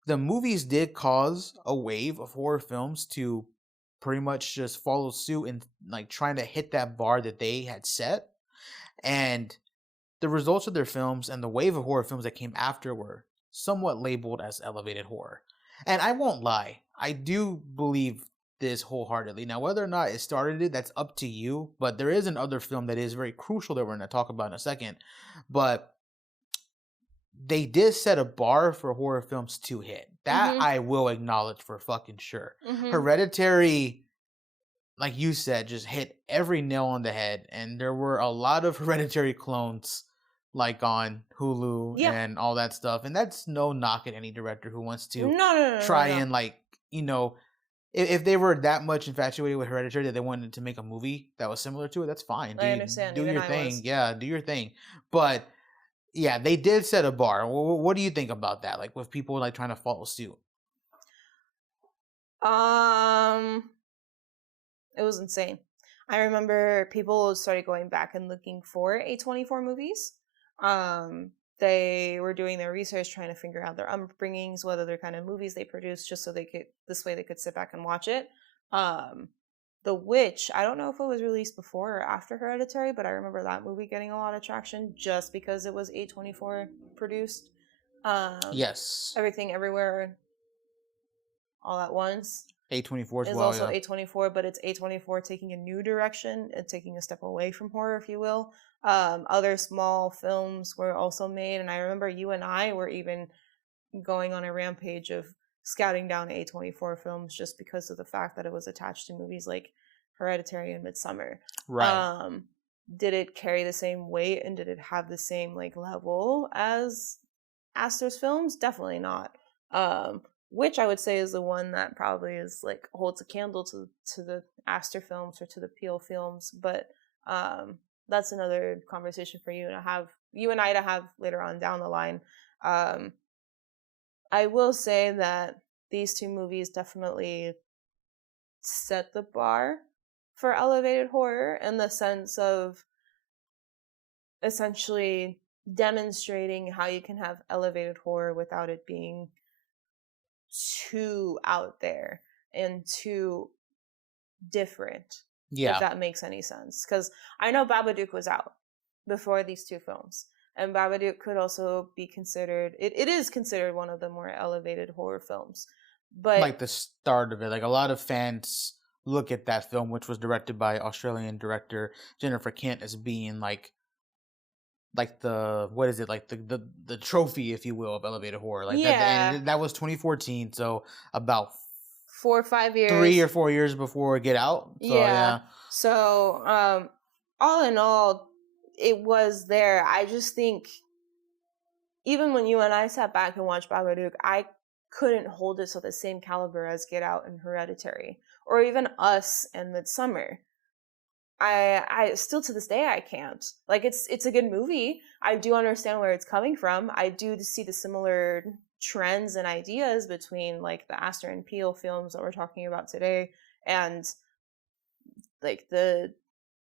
the movies did cause a wave of horror films to pretty much just follow suit and like trying to hit that bar that they had set. And the results of their films and the wave of horror films that came after were somewhat labeled as elevated horror. And I won't lie, I do believe this wholeheartedly. Now, whether or not it started it, that's up to you. But there is another film that is very crucial that we're going to talk about in a second. But they did set a bar for horror films to hit. That I will acknowledge for fucking sure. Hereditary, like you said, just hit every nail on the head. And there were a lot of Hereditary clones like on Hulu and all that stuff. And that's no knock at any director who wants to try and like, you know, if they were that much infatuated with Hereditary that they wanted to make a movie that was similar to it, that's fine. I understand. Do your thing. Yeah, do your thing. But yeah, they did set a bar. What do you think about that? Like with people like trying to follow suit? It was insane. I remember people started going back and looking for A24 movies. They were doing their research, trying to figure out their upbringings, whether they're kind of movies they produced, just so they could, this way they could sit back and watch it. The Witch, I don't know if it was released before or after Hereditary, but I remember that movie getting a lot of traction just because it was A24 produced. Yes. Everything Everywhere All at Once. A24 is also A24, but it's A24 taking a new direction and taking a step away from horror, if you will. Other small films were also made, and I remember you and I were even going on a rampage of scouting down A24 films just because of the fact that it was attached to movies like Hereditary and Midsummer. Right. Did it carry the same weight and did it have the same like level as Aster's films? Definitely not. Which I would say is the one that probably is like holds a candle to the Aster films or to the Peele films, but that's another conversation for you and I to have later on down the line. I will say that these two movies definitely set the bar for elevated horror in the sense of essentially demonstrating how you can have elevated horror without it being too out there and too different. Yeah. If that makes any sense. Because I know Babadook was out before these two films. And Babadook could also be considered, it is considered one of the more elevated horror films. But like the start of it, like a lot of fans look at that film, which was directed by Australian director Jennifer Kent, as being like the, what is it, like the trophy, if you will, of elevated horror. Like that was 2014, so about 4 or 5 years, 3 or 4 years before Get Out. So, yeah. So all in all, it was there. I just think even when you and I sat back and watched Babadook, I couldn't hold it to the same caliber as Get Out and Hereditary, or even Us and Midsummer. I still to this day I can't. Like it's a good movie. I do understand where it's coming from. I do see the similar trends and ideas between like the Aster and Peele films that we're talking about today and like the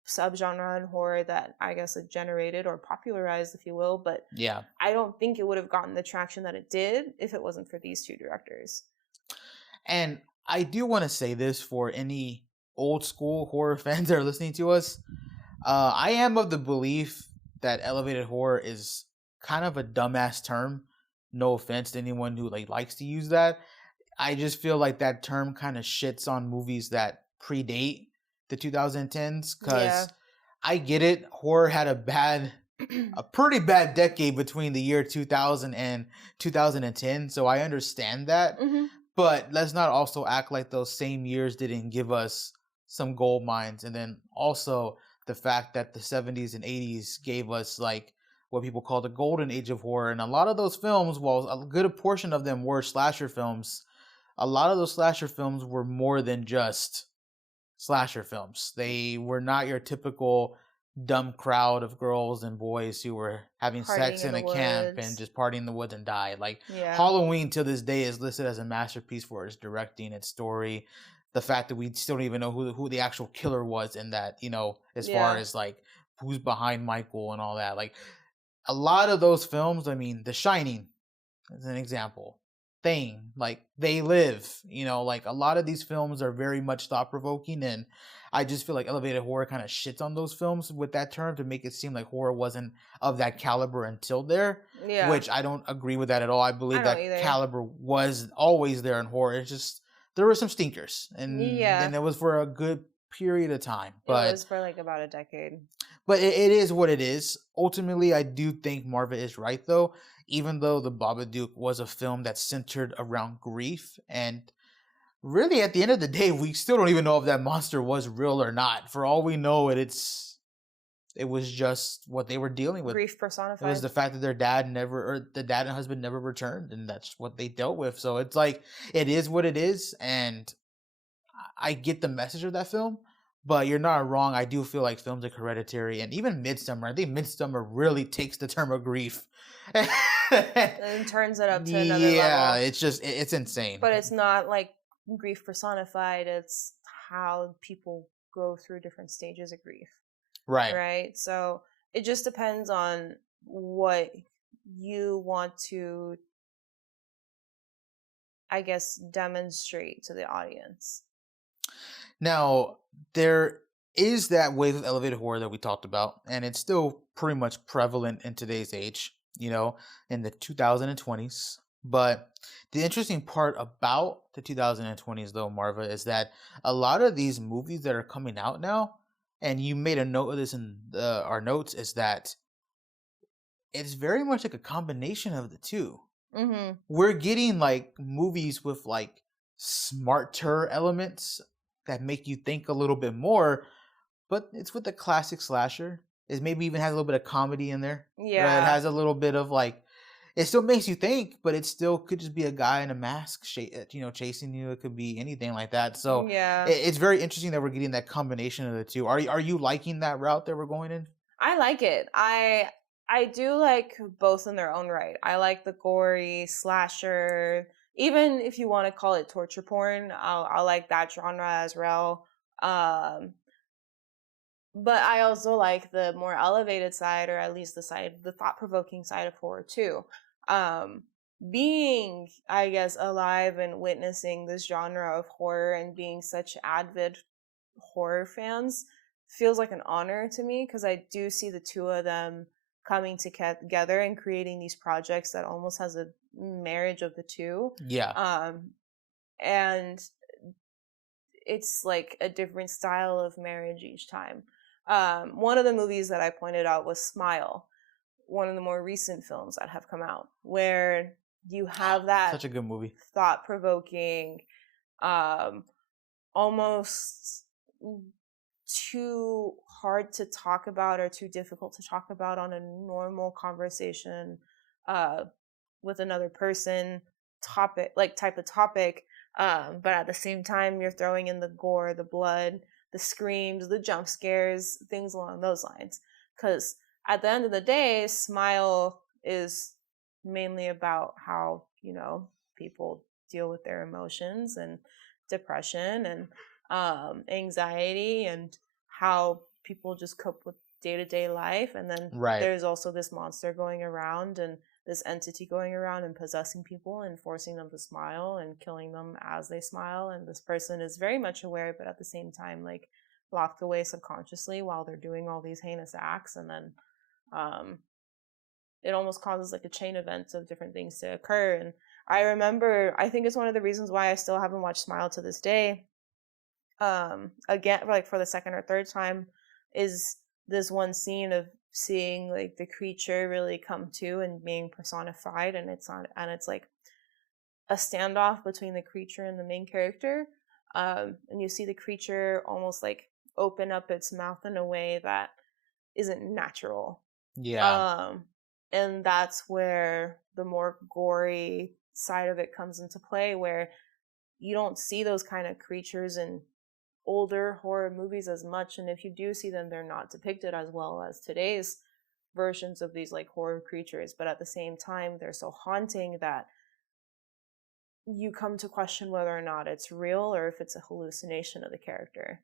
subgenre in horror that I guess it generated or popularized, if you will. But yeah, I don't think it would have gotten the traction that it did if it wasn't for these two directors. And I do want to say this for any old school horror fans that are listening to us. I am of the belief that elevated horror is kind of a dumbass term. No offense to anyone who likes to use that. I just feel like that term kind of shits on movies that predate the 2010s, because I get it. Horror had a pretty bad decade between the year 2000 and 2010, so I understand that. Mm-hmm. But let's not also act like those same years didn't give us some gold mines. And then also the fact that the 70s and 80s gave us like what people call the golden age of horror. And a lot of those films, while a good portion of them were slasher films, a lot of those slasher films were more than just slasher films. They were not your typical dumb crowd of girls and boys who were having sex in a camp and just partying in the woods and died. Like Halloween to this day is listed as a masterpiece for its directing, its story, the fact that we still don't even know who the actual killer was in that, as far as like who's behind Michael and all that. Like a lot of those films, I mean, The Shining as an example, Thing, like They Live, like a lot of these films are very much thought provoking, and I just feel like elevated horror kind of shits on those films with that term to make it seem like horror wasn't of that caliber until there, Yeah. which I don't agree with that at all. I believe I don't that either. caliber was always there in horror. It's just there were some stinkers, and it was for a good period of time. But it was for like about a decade. But it is what it is. Ultimately, I do think Marva is right, though. Even though The Babadook was a film that centered around grief, and really, at the end of the day, we still don't even know if that monster was real or not. For all we know, it was just what they were dealing with. Grief personified. It was the fact that the dad and husband never returned, and that's what they dealt with. So it's like it is what it is, and I get the message of that film. But you're not wrong. I do feel like films like Hereditary and even Midsummer. I think Midsummer really takes the term of grief and turns it up to another level. Yeah, it's insane. But it's not like grief personified. It's how people go through different stages of grief. Right. Right. So it just depends on what you want to, I guess, demonstrate to the audience. Now, there is that wave of elevated horror that we talked about, and it's still pretty much prevalent in today's age, in the 2020s. But the interesting part about the 2020s, though, Marva, is that a lot of these movies that are coming out now, and you made a note of this in our notes, is that it's very much like a combination of the two. Mm-hmm. We're getting like movies with like smarter elements that make you think a little bit more, but it's with the classic slasher. It maybe even has a little bit of comedy in there. Yeah. Right? It has a little bit of like, it still makes you think, but it still could just be a guy in a mask, chasing you. It could be anything like that. So yeah, it's very interesting that we're getting that combination of the two. Are you liking that route that we're going in? I like it. I do like both in their own right. I like the gory slasher. Even if you want to call it torture porn, I like that genre as well. But I also like the more elevated side, or at least the thought-provoking side of horror too. Being, I guess, alive and witnessing this genre of horror and being such avid horror fans feels like an honor to me, because I do see the two of them coming together and creating these projects that almost has a marriage of the two. Yeah. And it's like a different style of marriage each time. One of the movies that I pointed out was Smile, one of the more recent films that have come out, where you have that such a good movie, thought-provoking, almost too hard to talk about or too difficult to talk about on a normal conversation with another person type of topic, but at the same time you're throwing in the gore, the blood, the screams, the jump scares, things along those lines. Because at the end of the day, Smile is mainly about how people deal with their emotions and depression and anxiety, and how people just cope with day-to-day life. And then there's also this monster going around, and this entity going around and possessing people and forcing them to smile and killing them as they smile. And this person is very much aware, but at the same time like locked away subconsciously while they're doing all these heinous acts. And then it almost causes like a chain event of different things to occur. And I think it's one of the reasons why I still haven't watched Smile to this day, again, like for the second or third time, is this one scene of seeing like the creature really come to and being personified, and it's like a standoff between the creature and the main character, and you see the creature almost like open up its mouth in a way that isn't natural. And that's where the more gory side of it comes into play, where you don't see those kind of creatures in older horror movies as much, and if you do see them, they're not depicted as well as today's versions of these like horror creatures. But at the same time, they're so haunting that you come to question whether or not it's real or if it's a hallucination of the character.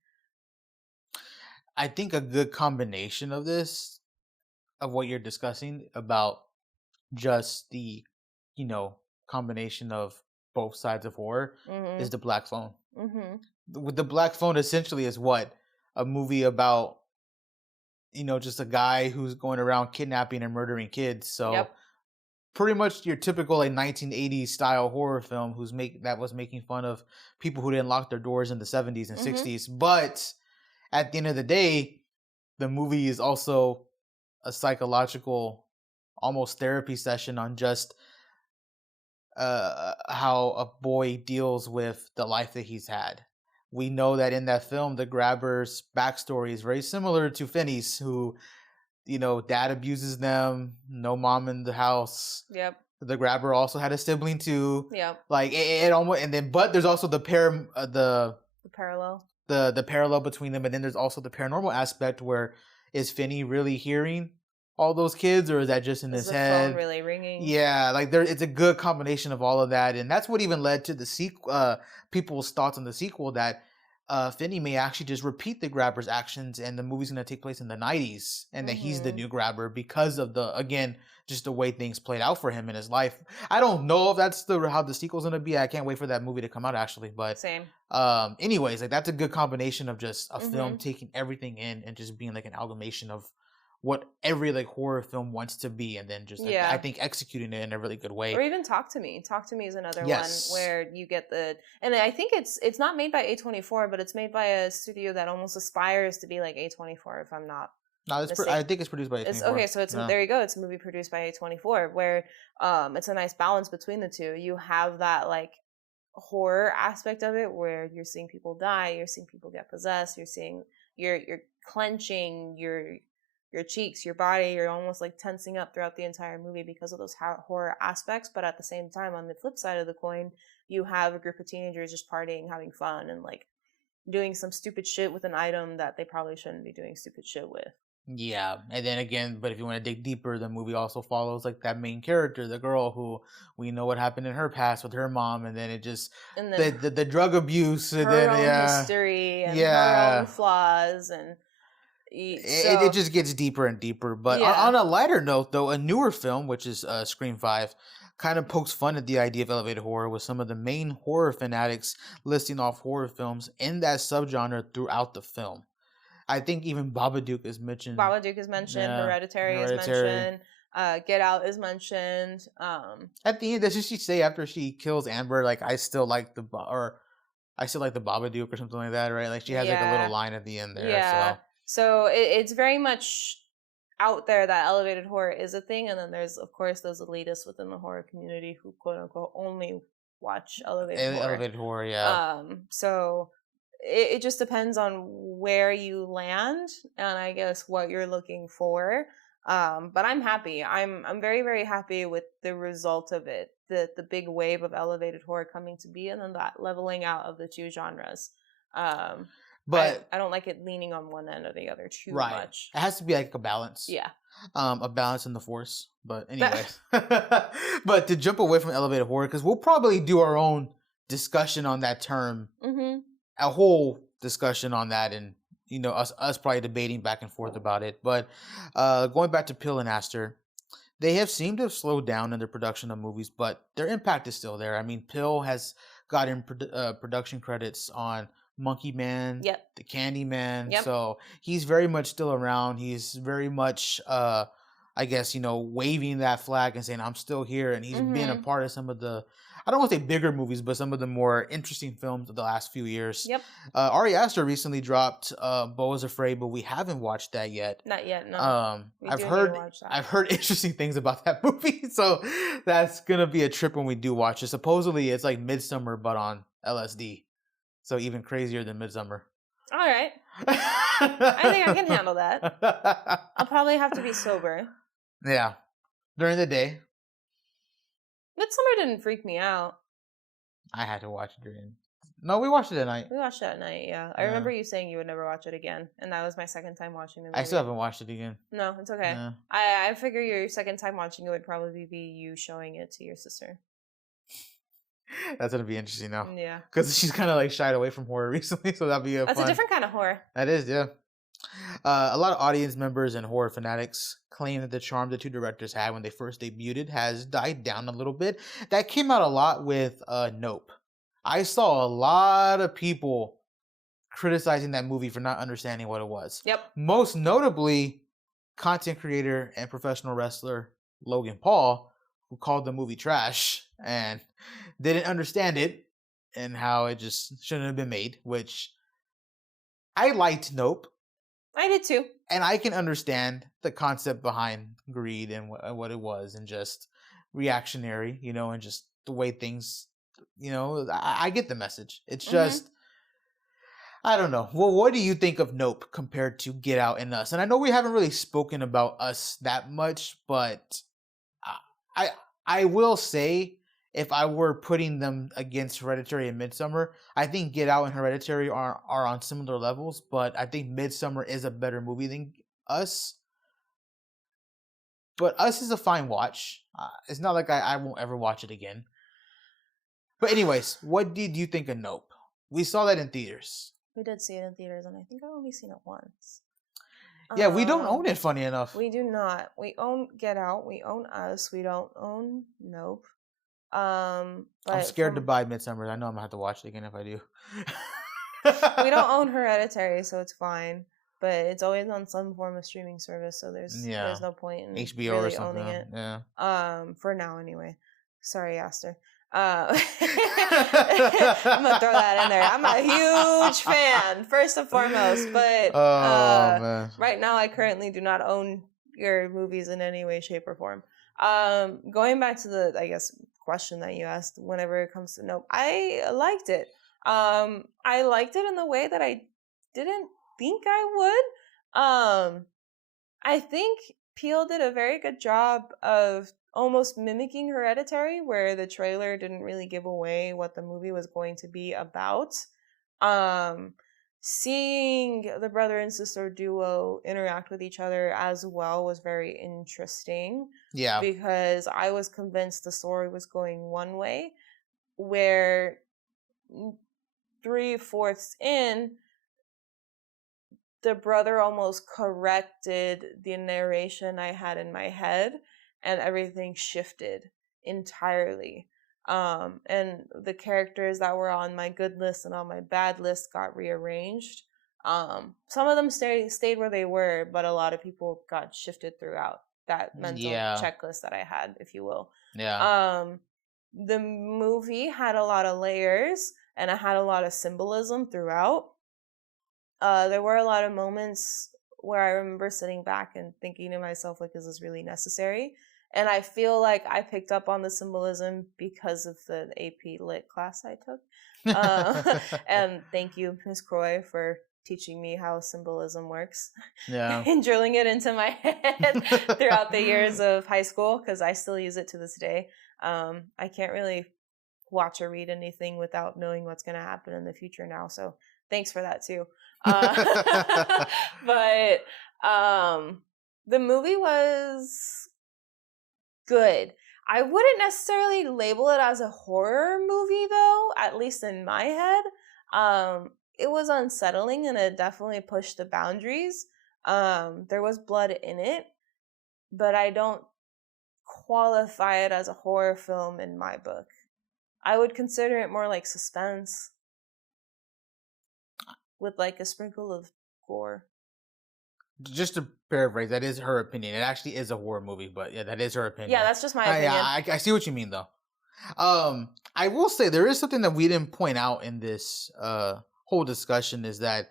I think a good combination of this, of what you're discussing about just the, combination of both sides of horror, is Mhm. the Black Phone. Mhm. With the Black Phone, essentially is what a movie about, just a guy who's going around kidnapping and murdering kids. So Yep. pretty much your typical like 1980s style horror film that was making fun of people who didn't lock their doors in the 70s and Mhm. 60s. But at the end of the day, the movie is also a psychological, almost therapy session on just how a boy deals with the life that he's had. We know that in that film, the grabber's backstory is very similar to Finney's, who, dad abuses them, no mom in the house. Yep. The grabber also had a sibling too. Yep. Like it almost, and then but there's also the The parallel. the parallel between them, and then there's also the paranormal aspect where is Finney really hearing all those kids, or is that just in Is his the head? phone really ringing? Yeah, like it's a good combination of all of that, and that's what even led to the sequel. People's thoughts on the sequel that Finney may actually just repeat the grabber's actions, and the movie's going to take place in the 90s, and that he's the Mhm. new grabber because of just the way things played out for him in his life. I don't know if that's how the sequel's going to be. I can't wait for that movie to come out actually, but Same. anyways, like that's a good combination of just a film Mhm. taking everything in and just being like an amalgamation of what every like horror film wants to be, and then just like, I Yeah. think executing it in a really good Or way. even Talk to Me. Talk to Me is another Yes. one where you get and I think it's not made by A24, but it's made by a studio that almost aspires to be like A24, if I'm not No, mistaken. I think it's produced by It's A24. okay, so Yeah. there you go. It's a movie produced by A24 where it's a nice balance between the two. You have that like horror aspect of it where you're seeing people die, you're seeing people get possessed, you're clenching your cheeks, your body, you're almost like tensing up throughout the entire movie because of those horror aspects. But at the same time, on the flip side of the coin, you have a group of teenagers just partying, having fun, and like doing some stupid shit with an item that they probably shouldn't be doing stupid shit with. Yeah, and then again, but if you want to dig deeper, the movie also follows like that main character, the girl who we know what happened in her past with her mom, and then it just And then the drug abuse, and her then own yeah, history and her yeah, own flaws, and it just gets deeper and deeper. But yeah. on a lighter note, though, a newer film, which is Scream 5, kind of pokes fun at the idea of elevated horror, with some of the main horror fanatics listing off horror films in that subgenre throughout the film. I think even Babadook is mentioned. Babadook is mentioned, Yeah, Hereditary is mentioned, Get Out is mentioned. At the end, doesn't she say after she kills Amber, like I still like the Babadook or something like that, right? Like she has like a Yeah. little line at the end there. Yeah. So So it's very much out there that elevated horror is a thing, and then there's of course those elitists within the horror community who quote unquote only watch elevated horror. elevated horror, yeah. So it just depends on where you land and I guess what you're looking for. But I'm happy. I'm very, very happy with the result of it. The big wave of elevated horror coming to be, and then that leveling out of the two genres. But I don't like it leaning on one end or the other too right, much. it has to be like a balance. Yeah. A balance in the force. But anyways, but to jump away from elevated horror, because we'll probably do our own discussion on that term, a whole discussion on that, and us probably debating back and forth about it. But going back to Peele and Aster, they have seemed to have slowed down in their production of movies, but their impact is still there. I mean, Peele has gotten production credits on Monkey Man, Yep. the Candy Man. Yep. So he's very much still around. He's very much, I guess, waving that flag and saying, I'm still here. And he's been a part of some of the, I don't want to say bigger movies, but some of the more interesting films of the last few years. Yep. Ari Aster recently dropped Beau is Afraid, but we haven't watched that yet. Not yet, no. I've heard interesting things about that movie, so that's gonna be a trip when we do watch it. Supposedly it's like Midsummer but on LSD. So even crazier than Midsummer. All right. I think I can handle that. I'll probably have to be sober. Yeah. During the day. Midsummer didn't freak me out. I had to watch it during. No, we watched it at night. We watched it at night, yeah. I remember you saying you would never watch it again, and that was my second time watching the movie. I still haven't watched it again. No, it's okay. Yeah. I figure your second time watching it would probably be you showing it to your sister. That's gonna be interesting now. Yeah. Because she's kind of like shied away from horror recently, so that'd be That's a different kind of horror. That is, yeah. A lot of audience members and horror fanatics claim that the charm the two directors had when they first debuted has died down a little bit. That came out a lot with Nope. I saw a lot of people criticizing that movie for not understanding what it was. Yep. Most notably, content creator and professional wrestler Logan Paul, who called the movie trash and didn't understand it and how it just shouldn't have been made, which I liked Nope. I did too. And I can understand the concept behind greed and what it was and just reactionary, and just the way things, I get the message. It's just, I don't know. Well, what do you think of Nope compared to Get Out and Us? And I know we haven't really spoken about Us that much, but I will say, if I were putting them against Hereditary and Midsommar, I think Get Out and Hereditary are on similar levels, but I think Midsommar is a better movie than Us. But Us is a fine watch. It's not like I won't ever watch it again. But anyways, what did you think of Nope? We saw that in theaters. We did see it in theaters, and I think I've only seen it once. Yeah, we don't own it, funny enough. We do not. We own Get Out. We own Us. We don't own Nope. I'm scared to buy Midsommar. I know I'm gonna have to watch it again if I do. We don't own Hereditary, so it's fine. But it's always on some form of streaming service, so there's no point in HBO really or something. owning it. Yeah. For now anyway. Sorry, Aster. I'm gonna throw that in there. I'm a huge fan, first and foremost. But right now, I currently do not own your movies in any way, shape, or form. Going back to the, I guess, question that you asked, whenever it comes to Nope, I liked it. I liked it in the way that I didn't think I would. I think Peele did a very good job of almost mimicking Hereditary, where the trailer didn't really give away what the movie was going to be about. Seeing the brother and sister duo interact with each other as well was very interesting. Yeah. Because I was convinced the story was going one way, where 3/4 in, the brother almost corrected the narration I had in my head, and everything shifted entirely. And the characters that were on my good list and on my bad list got rearranged. Some of them stayed where they were, but a lot of people got shifted throughout that mental checklist that I had, if you will. Yeah. The movie had a lot of layers, and it had a lot of symbolism throughout. There were a lot of moments where I remember sitting back and thinking to myself, like, is this really necessary? And I feel like I picked up on the symbolism because of the AP Lit class I took. And thank you, Ms. Croy, for teaching me how symbolism works. Yeah. And drilling it into my head throughout the years of high school, because I still use it to this day. I can't really watch or read anything without knowing what's going to happen in the future now. So thanks for that too. But the movie was good. I wouldn't necessarily label it as a horror movie, though, at least in my head. It was unsettling, and it definitely pushed the boundaries. There was blood in it, but I don't qualify it as a horror film in my book. I would consider it more like suspense with like a sprinkle of gore. Just to paraphrase, that is her opinion. It actually is a horror movie, but yeah, that is her opinion. Yeah, that's just my opinion. I see what you mean, though. I will say there is something that we didn't point out in this whole discussion, is that,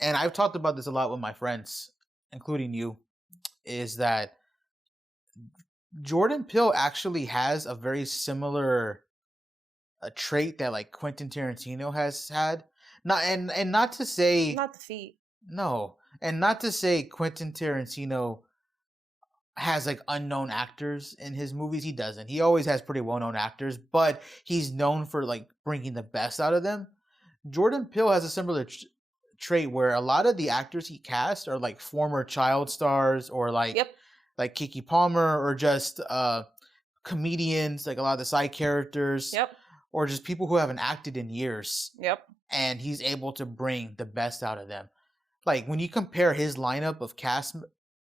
and I've talked about this a lot with my friends, including you, is that Jordan Peele actually has a very similar trait that like Quentin Tarantino has had. Not to say not the feet. No. And not to say Quentin Tarantino has like unknown actors in his movies. He doesn't. He always has pretty well-known actors, but he's known for like bringing the best out of them. Jordan Peele has a similar trait where a lot of the actors he cast are like former child stars, or like like Keke Palmer, or just comedians, like a lot of the side characters. Or just people who haven't acted in years. And he's able to bring the best out of them. like when you compare his lineup of cast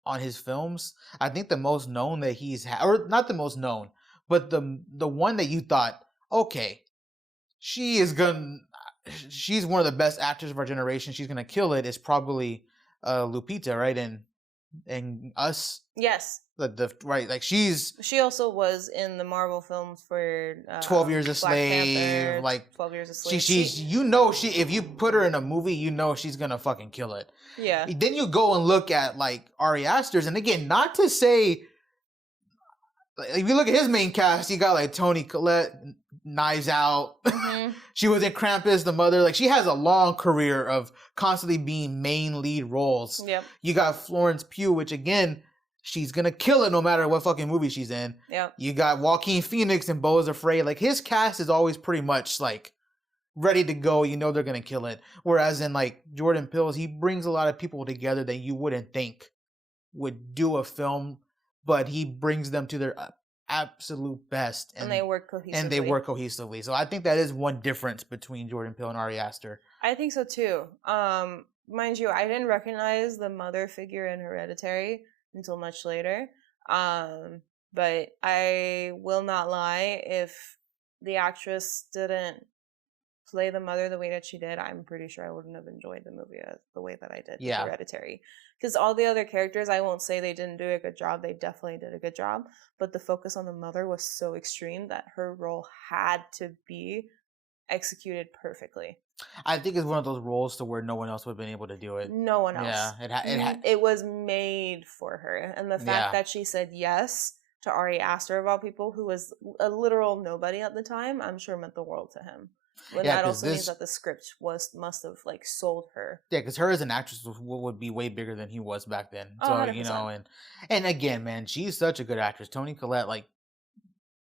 on his films, I think the most known that he's or not the most known, but the one that you thought, okay, she's one of the best actors of our generation. She's gonna kill it. Is probably Lupita, right? And Us. Yes. Right, like she also was in the Marvel films for 12 Years a Black Slave, Panther, like 12 Years a Slave. she's if you put her in a movie, you know she's gonna fucking kill it. Yeah. Then you go and look at like Ari Aster's, and again, not to say, if you look at his main cast, you got like Toni Collette, Knives Out. Mm-hmm. She was in Krampus, the mother. Like she has a long career of constantly being main lead roles. Yep. You got Florence Pugh, which again, she's gonna kill it no matter what fucking movie she's in. Yep. You got Joaquin Phoenix and Beau is Afraid. Like his cast is always pretty much like ready to go. You know they're gonna kill it. Whereas in like Jordan Peele's, he brings a lot of people together that you wouldn't think would do a film, but he brings them to their absolute best, and they work cohesively. So I think that is one difference between Jordan Peele and Ari Aster. I think so too. Mind you, I didn't recognize the mother figure in Hereditary until much later. But I will not lie, if the actress didn't play the mother the way that she did, I'm pretty sure I wouldn't have enjoyed the movie the way that I did with Hereditary. Because all the other characters, I won't say they didn't do a good job. They definitely did a good job. But the focus on the mother was so extreme that her role had to be executed perfectly. I think it's one of those roles to where no one else would have been able to do it. No one else. Yeah, it was made for her. And the fact that she said yes to Ari Aster, of all people, who was a literal nobody at the time, I'm sure meant the world to him. But that also means that the script must have like sold her. Yeah, because her as an actress would be way bigger than he was back then. So 100%. You know, and again, man, she's such a good actress. Toni Collette, like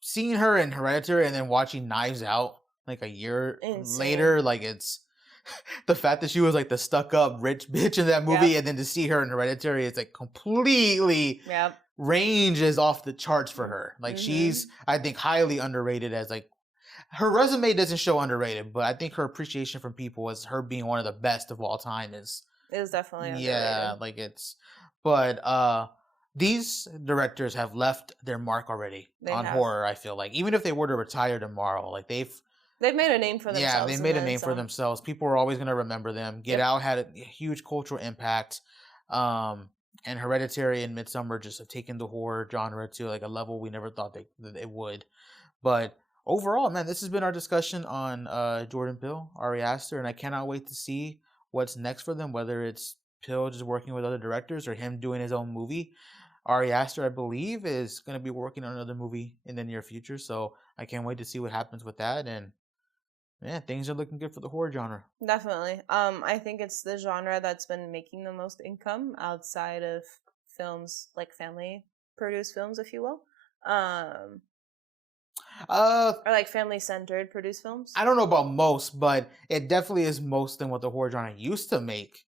seeing her in Hereditary and then watching Knives Out like a year later, like it's the fact that she was like the stuck up rich bitch in that movie, and then to see her in Hereditary, it's like completely range is off the charts for her. Like she's, I think, highly underrated as like. Her resume doesn't show underrated, but I think her appreciation from people as her being one of the best of all time is definitely underrated. Yeah, like but these directors have left their mark already on horror. I feel like even if they were to retire tomorrow, like they've made a name for themselves. Yeah, they made a name for themselves. People are always going to remember them. Get Out had a huge cultural impact, and Hereditary and Midsommar just have taken the horror genre to like a level we never thought they would. But overall, man, this has been our discussion on Jordan Peele, Ari Aster, and I cannot wait to see what's next for them, whether it's Peele just working with other directors or him doing his own movie. Ari Aster, I believe, is going to be working on another movie in the near future, so I can't wait to see what happens with that. And man, things are looking good for the horror genre. Definitely. I think it's the genre that's been making the most income outside of films, like family-produced films, if you will. Or like family-centered produced films. I don't know about most, but it definitely is most than what the horror genre used to make.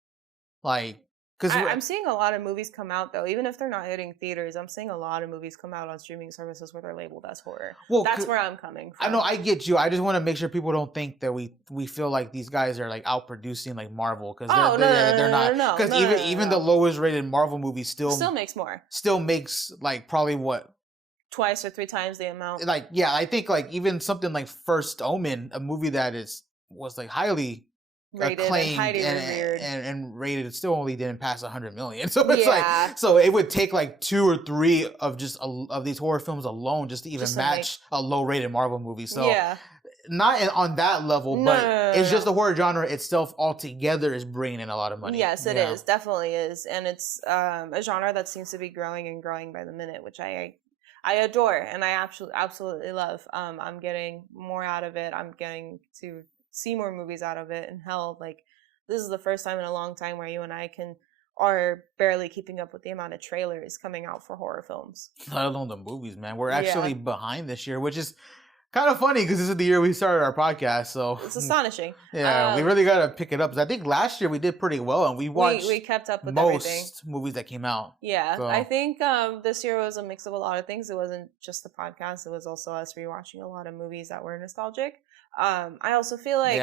Like, because I'm seeing a lot of movies come out though, even if they're not hitting theaters. I'm seeing a lot of movies come out on streaming services where they're labeled as horror. Well, that's where I'm coming from. I know, I get you. I just want to make sure people don't think that we feel like these guys are like outproducing like Marvel, because they're not. Because even the lowest rated Marvel movie still makes more. Still makes like probably what. Twice or three times the amount. Like, yeah, I think like even something like First Omen, a movie that was like highly rated, acclaimed and rated, it still only didn't pass 100 million. So it's like, so it would take like 2 or 3 of just of these horror films alone just to even match a low rated Marvel movie. So not on that level, but it's just the horror genre itself altogether is bringing in a lot of money. Yes, it is, definitely is, and it's a genre that seems to be growing and growing by the minute, which I adore and I absolutely love. I'm getting more out of it. I'm getting to see more movies out of it. And hell, like this is the first time in a long time where you and I are barely keeping up with the amount of trailers coming out for horror films. Let alone the movies, man. We're actually behind this year, which is kind of funny because this is the year we started our podcast. So it's astonishing. Yeah, we really got to pick it up. I think last year we did pretty well, and we watched we kept up with most movies that came out. Yeah, so. I think this year was a mix of a lot of things. It wasn't just the podcast; it was also us rewatching a lot of movies that were nostalgic. I also feel like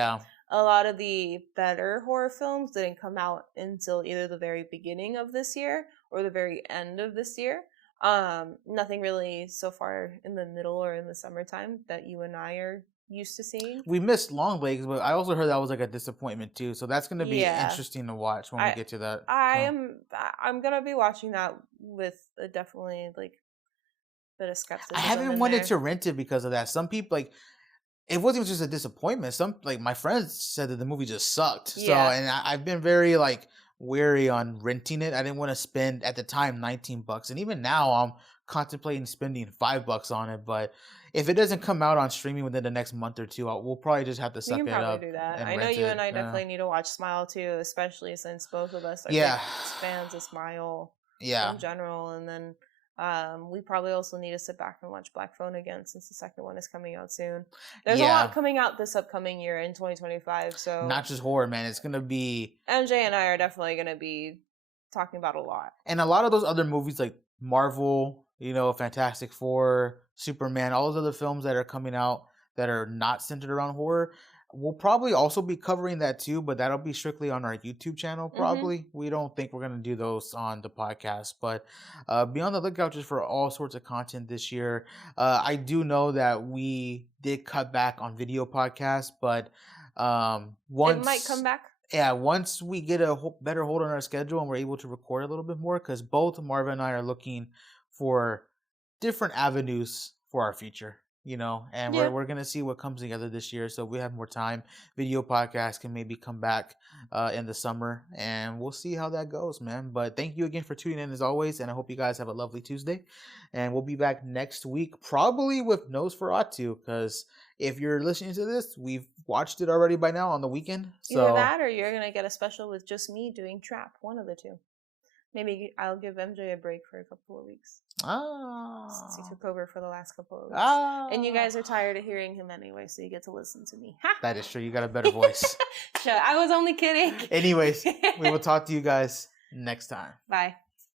a lot of the better horror films didn't come out until either the very beginning of this year or the very end of this year. Nothing really so far in the middle or in the summertime that you and I are used to seeing. We missed Long Legs, but I also heard that was like a disappointment too. So that's gonna be interesting to watch when we get to that. I'm gonna be watching that with definitely like bit of skepticism. I haven't wanted to rent it because of that. Some people like it wasn't just a disappointment. Some like my friends said that the movie just sucked. Yeah. So and I've been very like wary on renting it. I didn't want to spend at the time $19, and even now I'm contemplating spending $5 on it. But if it doesn't come out on streaming within the next month or two, we'll probably just have to suck it up. We can probably do that. I know you and I definitely need to watch Smile too, especially since both of us are big fans of Smile in general. And then we probably also need to sit back and watch Black Phone again since the second one is coming out soon. There's a lot coming out this upcoming year in 2025. So not just horror, man. It's gonna be MJ and I are definitely gonna be talking about a lot. And a lot of those other movies like Marvel, Fantastic Four, Superman, all those other films that are coming out that are not centered around horror, we'll probably also be covering that too, but that'll be strictly on our YouTube channel probably. Mm-hmm. We don't think we're going to do those on the podcast, but be on the lookout just for all sorts of content this year. I do know that we did cut back on video podcasts, but once... It might come back. Yeah, once we get a better hold on our schedule and we're able to record a little bit more, because both Marva and I are looking for different avenues for our future, and we're going to see what comes together this year. So we have more time. Video podcasts can maybe come back in the summer, and we'll see how that goes, man. But thank you again for tuning in as always, and I hope you guys have a lovely Tuesday. And we'll be back next week, probably with Nose for Atu, because if you're listening to this, we've watched it already by now on the weekend. So either that or you're going to get a special with just me doing Trap, one of the two. Maybe I'll give MJ a break for a couple of weeks. Since he took over for the last couple of weeks. And you guys are tired of hearing him anyway, so you get to listen to me. That is true. You got a better voice. I was only kidding. Anyways, we will talk to you guys next time. Bye.